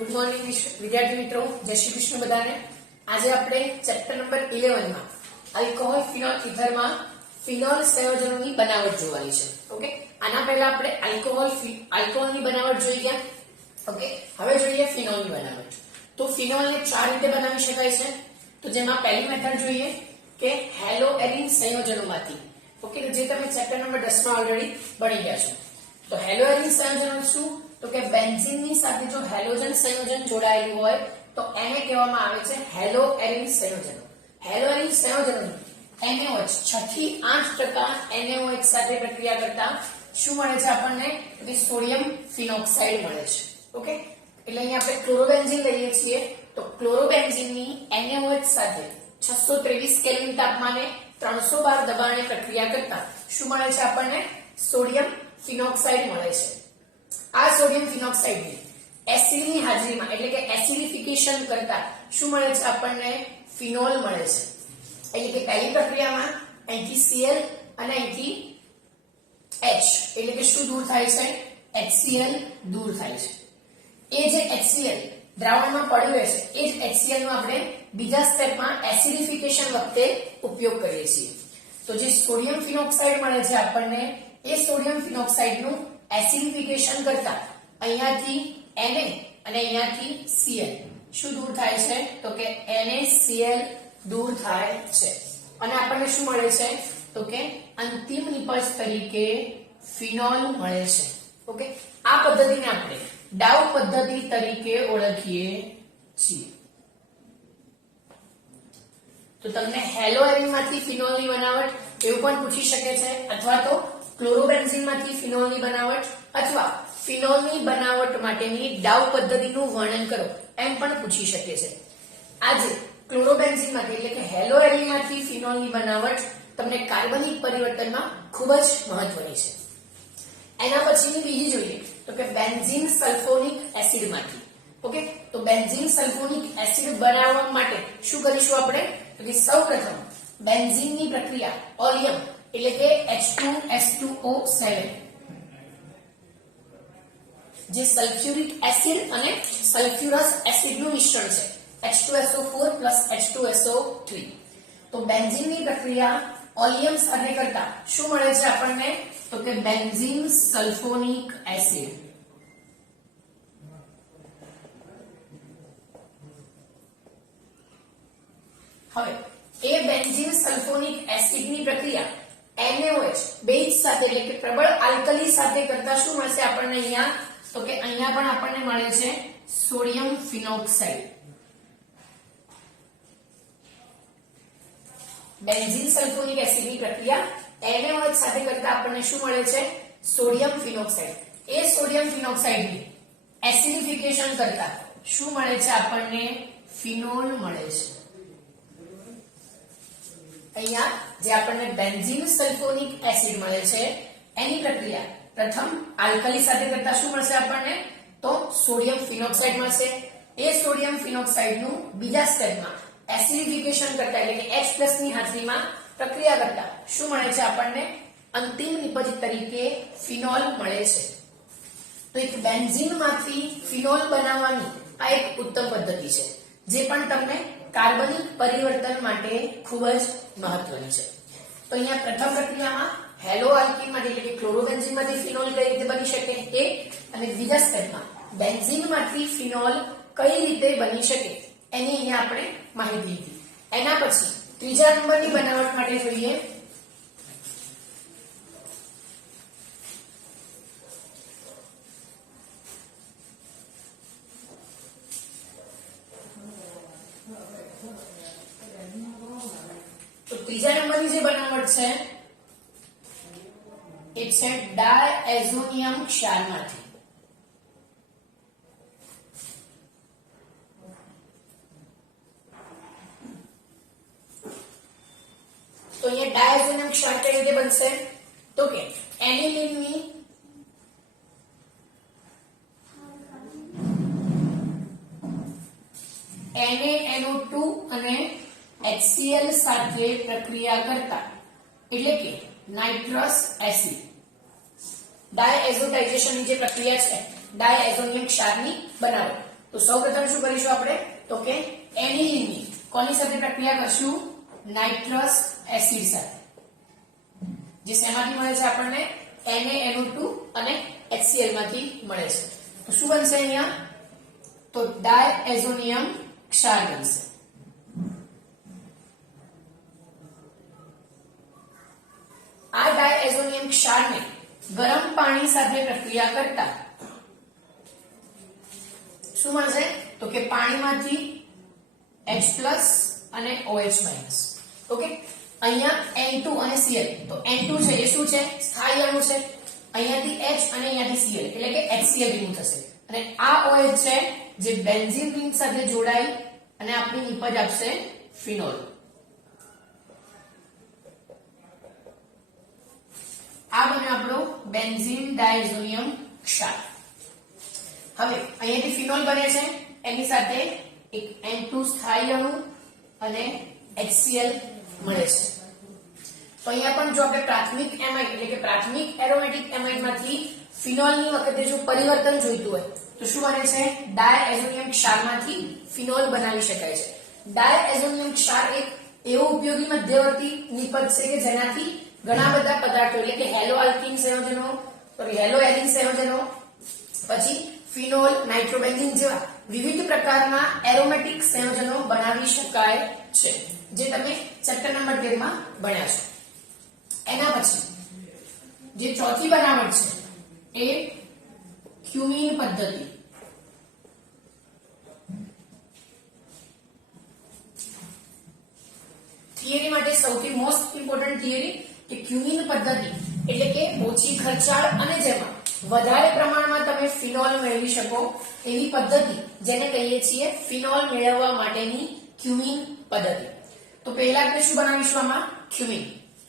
Good morning વિદ્યાર્થી મિત્રો. જય શ્રી કૃષ્ણ બધાને. આજે આપણે ચેપ્ટર નંબર ઇલેવનમાં આલ્કોહોલ ફિનોલ ઇથરમાં ફિનોલ સંયોજનોની બનાવટ જોવાની છે. ઓકે આના પહેલા આપણે આલ્કોહોલ આલ્કોહોલની બનાવટ જોઈ ગયા. ઓકે હવે જોઈએ ફિનોલની બનાવટ. તો ફિનોલને ચાર રીતે બનાવી શકાય છે. તો જેમાં પહેલી મેથડ જોઈએ કે હેલો એરિન સંયોજનોમાંથી ઓકે જે તમે ચેપ્ટર નંબર 10 માં ઓલરેડી ભણી ગયા છો. તો હેલો એરિન સંયોજનો શું? તો કે બેન્ઝીનની સાથે જો હેલોજન સંયોજન જોડાયેલું હોય, તો એને કહેવામાં આવે છે હેલો એરિન સંયોજન. હેલો એરિન સંયોજન NaOH 6 થી 8 ટકા NaOH સાથે પ્રક્રિયા કરતા શું મળે છે આપણને? સોડિયમ ફિનોક્સાઇડ મળે છે. ઓકે? એટલે અહીંયા આપણે ક્લોરોબેન્ઝીન લઈએ છીએ. તો ક્લોરોબેન્ઝીનની NaOH સાથે 623 કેલ્વિન તાપમાને 312 દબાણે પ્રક્રિયા કરતા શું મળે છે આપણને? સોડિયમ ફિનોક્સાઇડ મળે છે. આ સોડિયમ ફિનોક્સાઇડને એસિડની હાજરીમાં, એટલે કે એસિડિફિકેશન કરતા શું મળે છે આપણને? ફિનોલ મળે છે. એટલે કે પહેલી પ્રક્રિયામાં અહીંથી સીએલ અને અહીંથી એચ એટલે કે શું દૂર થાય છે? HCl દૂર થાય છે. એ જે HCl દ્રાવણમાં પડ્યું રહેશે એ જ HCl નો આપણે બીજા સ્ટેપમાં એસિડિફિકેશન વખતે ઉપયોગ કરીએ છીએ. તો જે સોડિયમ ફિનોક્સાઇડ મળે છે આપણને, એ સોડિયમ ફિનોક્સાઇડનું એસિડિફિકેશન કરતા અહીંયાથી Na અને અહીંયાથી Cl. શું દૂર થાય છે? તો કે NaCl દૂર થાય છે. અને આપણને શું મળે છે? તો કે અંતિમ નિપજ તરીકે ફિનોલ મળે છે. ઓકે? આ પદ્ધતિને આપણે ડાઉ પદ્ધતિ તરીકે ઓળખીએ છીએ. તો તમને હેલો એરિનમાંથી ફિનોલની બનાવટ એવું પણ પૂછી શકે છે, અથવા તો ક્લોરોબેન્ઝીનમાંથી ફિનોલની બનાવટ અથવા ફિનોલની બનાવટ માટેની ડાઉ પદ્ધતિનું વર્ણન કરો એમ પણ પૂછી શકે છે. આજે ક્લોરોબેન્ઝીનમાંથી એટલે કે હેલો એરિનમાંથી ફિનોલની બનાવટ તમને કાર્બનિક પરિવર્તનમાં ખૂબ જ મહત્વની છે. એના પછીની બીજી જોઈએ તો કે બેન્ઝીન સલ્ફોનિક એસિડમાંથી. ઓકે? તો બેન્ઝીન સલ્ફોનિક એસિડ બનાવવા માટે શું કરીશું આપણે? તો કે સૌપ્રથમ બેન્ઝીનની પ્રક્રિયા ઓલિયમ એટલે કે H2S2O7 જે સલ્ફ્યુરિક એસિડ અને સલ્ફ્યુરસ એસિડનું મિશ્રણ છે H2SO4 H2SO3 તો બેન્ઝીનની પ્રક્રિયા ઓલિયમ સાથે કરતા શું મળે છે આપણને તો કે બેન્ઝીન સલ્ફોનિક એસિડ હવે એ બેન્ઝીન સલ્ફોનિક એસિડની પ્રક્રિયા NaOH બેઝ સાથે એટલે કે પ્રબળ આલ્કલી સાથે કરતા શું મળશે આપણને અહીંયા? તો કે અહીંયા પણ આપણને મળે છે સોડિયમ ફિનોક્સાઇડ. બેન્ઝીન સલ્ફોનિક એસિડની પ્રક્રિયા NaOH સાથે કરતા આપણને શું મળે છે? Sodium phenoxide. એ સોડિયમ ફિનોક્સાઇડની એસિડિફિકેશન કરતા શું મળે છે? આપણને ફિનોલ મળે છે. અહીંયા જે આપણને બેન્ઝીન સલ્ફોનિક એસિડ મળે છે, એની પ્રક્રિયા. પ્રથમ, આલ્કલી સાથે કરતા શું મળશે આપણને? તો સોડિયમ ફિનોક્સાઇડ મળશે. એ સોડિયમ ફિનોક્સાઇડનું બીજા સ્ટેપમાં એસિડિફિકેશન કરતા એટલે કે H+ ની હાજરીમાં પ્રક્રિયા કરતા શું મળે છે આપણને? અંતિમ નિપજ તરીકે ફિનોલ મળે છે. તો એક બેન્ઝીનમાંથી ફિનોલ બનાવવાની આ એક ઉત્તમ પદ્ધતિ છે. જે પણ તમને કાર્બનિક પરિવર્તન માટે ખૂબ જ મહત્વની છે. તો અહીંયા પ્રથમ પ્રક્રિયામાં હેલો આલ્કીનમાંથી એટલે કે ક્લોરોબેન્ઝીનમાંથી ફિનોલ કઈ રીતે બની શકે? એ અને બીજા સ્ટેપમાં બેન્ઝીનમાંથી ફિનોલ કઈ રીતે બની શકે? એની અહીંયા આપણે માહિતી લીધી. એના પછી ત્રીજા નંબરની બનાવટ માટે જોઈએ. તો ત્રીજા નંબરની જે બનાવટ છે એ છે ડાયએઝોનિયમ ક્ષારમાંથી તો અહીંયા ડાયઝોનિયમ ક્ષાર કઈ રીતે બનશે તો કે એનિલિનની NaNO2 અને HCl સાથે પ્રક્રિયા કરતા, એટલે કે નાઇટ્રસ એસિડ. ડાયએઝોટાઇઝેશનની જે પ્રક્રિયા છે ડાયએઝોનિયમ ક્ષારની બનાવટ તો સૌપ્રથમ શું કરીશું આપણે? તો કે એનિલિનની કોની સાથે પ્રક્રિયા કરશું? નાઇટ્રસ એસિડ સાથે. જે શેમાંથી મળે છે આપણને? NaNO2 અને HCl માંથી મળે છે. શું બનશે અહીંયા? તો ડાયએઝોનિયમ ક્ષાર બનશે. આ ડાયએઝોનિયમ ક્ષારને ગરમ પાણી સાથે પ્રક્રિયા કરતા. શું મળશે? તો કે પાણીમાંથી H+ અને OH- ઓકે અહીંયા N2 અને Cl. તો N2 છે એ શું છે? સ્થાયી અણુ છે. અહીંયાથી H અને અહીંયાથી Cl. એટલે કે HCl રિમૂવ થશે. અને આ OH છે જે બેન્ઝીન રિંગ સાથે જોડાઈ અને આપણી નીપજ આપશે ફિનોલ આ બન્યો આપણો બેન્ઝીન ડાયઝોનિયમ ક્ષાર. હવે, અહીંયાથી ફિનોલ બને છે, એની સાથે એક N2 સ્થાયી અણુ અને HCl મળે છે. તો અહીંયા પણ જો આપણે પ્રાથમિક એમાઇડ, એટલે કે પ્રાથમિક એરોમેટિક એમાઇડમાંથી ફિનોલની વખતે જો પરિવર્તન જોઈતું હોય, તો શું બને છે? ડાયએઝોનિયમ ક્ષારમાંથી ફિનોલ બનાવી શકાય છે. ડાયએઝોનિયમ ક્ષાર એક એવો ઉપયોગી મધ્યવર્તી નિપજ છે કે જેનાથી ઘણા બધા પદાર્થો, એટલે કે હેલો આલ્કિન સંયોજનો સોરી હેલો એલિન સંયોજનો, પછી ફિનોલ, નાઇટ્રોબેન્ઝીન જેવા વિવિધ પ્રકારના એરોમેટિક સંયોજનો બનાવી શકાય છે, જે તમે ચેપ્ટર નંબર 13 માં ભણ્યા છો. એના પછી, જે ચોથી બનાવટ છે, એ ક્યુમિન પદ્ધતિ. થિયરી માટે સૌથી મોસ્ટ ઇમ્પોર્ટન્ટ થિયરી કે ક્યુમીન પદ્ધતિ એટલે કે ઓછી ખર્ચાળ અને જેમાં વધારે પ્રમાણમાં તમે ફિનોલ મેળવી શકો એવી પદ્ધતિ જેને કહીએ છીએ ફિનોલ મેળવવા માટેની ક્યુમિન પદ્ધતિ. તો પહેલા આપણે શું બનાવીશું આમાં? ક્યુમિન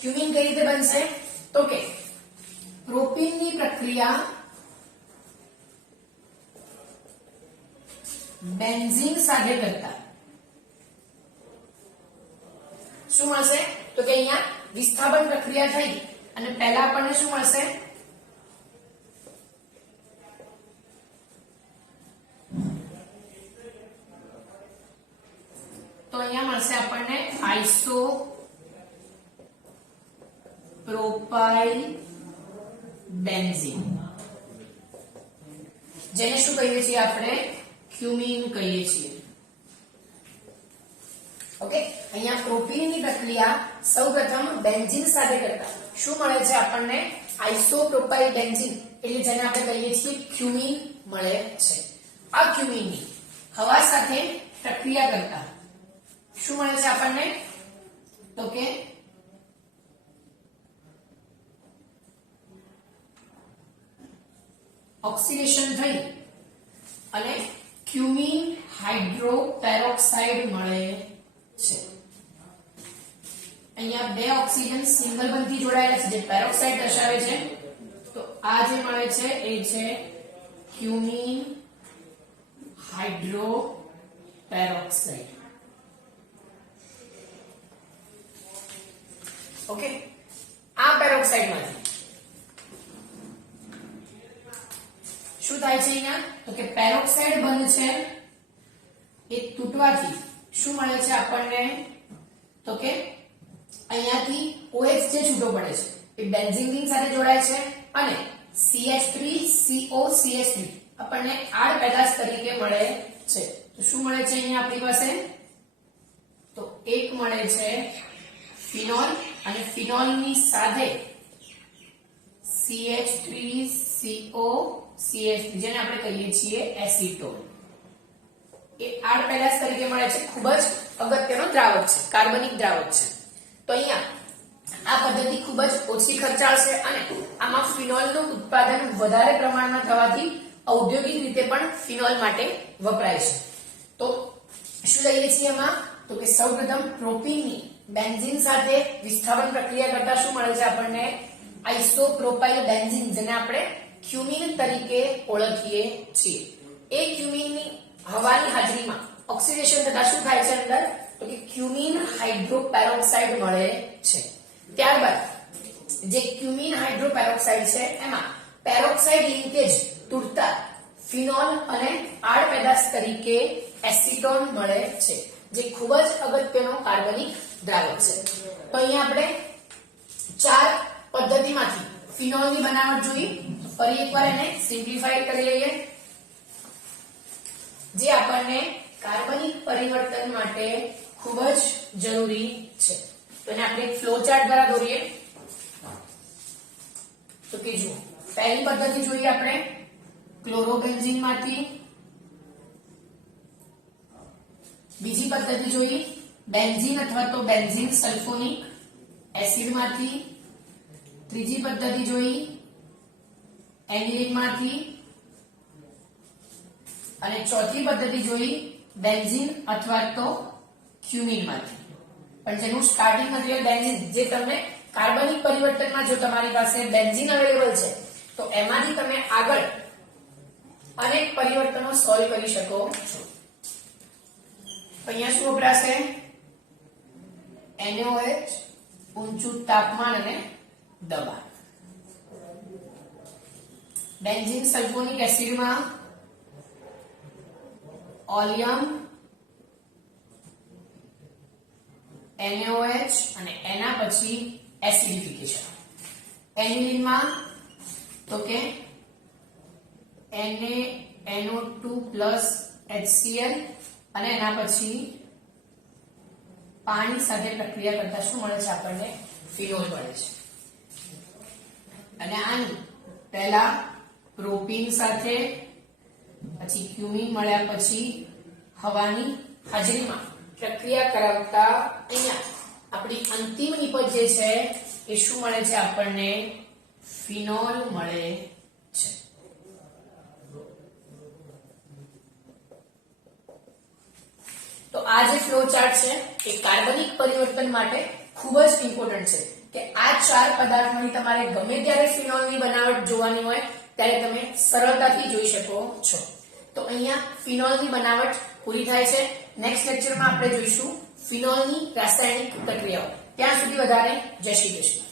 ક્યુમિન કઈ રીતે બનશે? તો કે પ્રોપીનની પ્રક્રિયા બેન્ઝીન સાથે કરતા. શું મળશે? તો કે અહીંયા વિસ્થાપન પ્રક્રિયા થઈ અને પહેલા આપણને શું મળશે? તો અહીંયા મળશે આપણને આઈસો પ્રોપાઇલ બેન્ઝીન જેને શું કહીએ છીએ આપણે? ક્યુમિન કહીએ છીએ. ઓકે? અહીંયા પ્રોપીનની પ્રક્રિયા સૌપ્રથમ બેન્ઝીન સાથે કરતા. શું મળે છે આપણને? આઇસોપ્રોપાઇલ બેન્ઝીન એટલે જેને આપણે કહીએ છીએ ક્યુમીન મળે છે. આ ક્યુમીનની હવા સાથે પ્રક્રિયા કરતા. શું મળે છે આપણને? તો કે ઓક્સિડેશન થઈ અને ક્યુમીન હાઇડ્રોપેરોક્સાઇડ મળે. અહીંયા બે ઓક્સિજન સિંગલ બંધથી જોડાયેલા છે, જે પેરોક્સાઇડ દર્શાવે છે. તો આ જે મળે છે, એ છે ક્યુમિન હાઇડ્રો પેરોક્સાઇડ ઓકે આ પેરોક્સાઇડમાંથી શું થાય છે અહીંયા? તો કે પેરોક્સાઇડ બંધ છે, એ તૂટવાથી શું મળે છે આપણને? તો કે અહીંયાથી OH જે છૂટો પડે છે, એ બેન્ઝીન રિંગ સાથે જોડાય છે અને CH3CO CH3 આપણને આડ પેદાશ તરીકે મળે છે. તો શું મળે છે અહીંયા આપણી પાસે? તો એક મળે છે ફિનોલ અને ફિનોલની સાથે CH3CO CH3, જેને આપણે કહીએ છીએ એસિટોન એ આડ પેદાશ તરીકે મળે છે. ખૂબ જ અગત્યનો દ્રાવક છે, કાર્બનિક દ્રાવક છે. તો અહીંયા આ પદ્ધતિ ખૂબ જ ઓછી ખર્ચાળ છે અને આમાં ફિનોલનું ઉત્પાદન વધારે પ્રમાણમાં થવાથી ઔદ્યોગિક રીતે પણ ફિનોલ માટે વપરાય છે. તો શું લઈએ છીએ એમાં તો કે સૌપ્રથમ પ્રોપીનની બેન્ઝીન સાથે વિસ્થાપન પ્રક્રિયા કરતા શું મળે છે આપણને? આઇસોપ્રોપાઇલ બેન્ઝીન, જેને આપણે ક્યુમિન તરીકે ઓળખીએ છીએ. એ ક્યુમિનની હવાની હાજરીમાં ઓક્સિડેશન થતા શું થાય છે અંદર? તો કે ક્યુમિન હાઇડ્રોપેરોક્સાઇડ મળે છે. ત્યારબાદ, જે ક્યુમિન હાઇડ્રોપેરોક્સાઇડ છે, એમાં પેરોક્સાઇડ લિંકેજ તૂટતા ફિનોલ અને આડ પેદાશ તરીકે એસિટોન મળે છે, જે ખૂબ જ અગત્યનો કાર્બનિક દ્રાવક છે. તો અહીંયા આપણે ચાર પદ્ધતિમાંથી ફિનોલની બનાવટ જોઈ ફરી એકવાર એને સિમ્પ્લિફાઈ કરી લઈએ. જે આપણને કાર્બનિક પરિવર્તન માટે ખૂબ જ જરૂરી છે. તો એને આપણે ફ્લો ચાર્ટ દ્વારા દોરીએ. તો કે જુઓ, પહેલી પદ્ધતિ જોઈએ આપણે ક્લોરોબેન્ઝીનમાંથી બીજી પદ્ધતિ જોઈ બેન્ઝીન અથવા તો બેન્ઝીન સલ્ફોનિક એસિડમાંથી ત્રીજી પદ્ધતિ જોઈ એનિલિનમાંથી અને ચોથી પદ્ધતિ જોઈ બેન્ઝીન અથવા તો ક્યુમિનમાંથી પણ જેનું સ્ટાર્ટિંગ મટીરિયલ બેન્ઝીન, જે તમને કાર્બનિક પરિવર્તનમાં જો તમારી પાસે બેન્ઝીન અવેલેબલ છે, તો એમાંથી તમે આગળ અનેક પરિવર્તનો સોલ્વ કરી શકો છો. અહીંયા શું વપરાશે NaOH ઊંચું તાપમાન અને દબાણ. બેન્ઝીન સલ્ફોનિક એસિડમાં ઓલિયમ NaOH અને એના પછી એસિડિફિકેશન. એનિલિનમાં, તો કે Na NO2 HCl અને એના પછી પાણી સાથે પ્રક્રિયા કરતા શું મળે છે આપણને? ફિનોલ મળે છે. અને આની પહેલા પ્રોપીન સાથે પછી ક્યુમિન મળ્યા પછી હવાની હાજરીમાં પ્રક્રિયા કરાવતા અહીંયા આપણી અંતિમ નિપજ જે છે એ શું મળે છે? આપણને ફિનોલ મળે છે. તો આ જે ફ્લો ચાર્ટ છે એ કાર્બનિક પરિવર્તન માટે ખૂબ જ ઇમ્પોર્ટન્ટ છે કે આ ચાર પદાર્થોની તમારે ગમે ત્યારે ફિનોલની બનાવટ જોવાની હોય ત્યારે તમે સરળતાથી જોઈ શકો છો. તો અહીંયા ફિનોલની બનાવટ પૂરી થાય છે. નેક્સ્ટ લેક્ચરમાં આપણે જોઈશું ફિનોલની રાસાયણિક પ્રક્રિયાઓ. ત્યાં સુધી વધારે જય શ્રી કૃષ્ણ.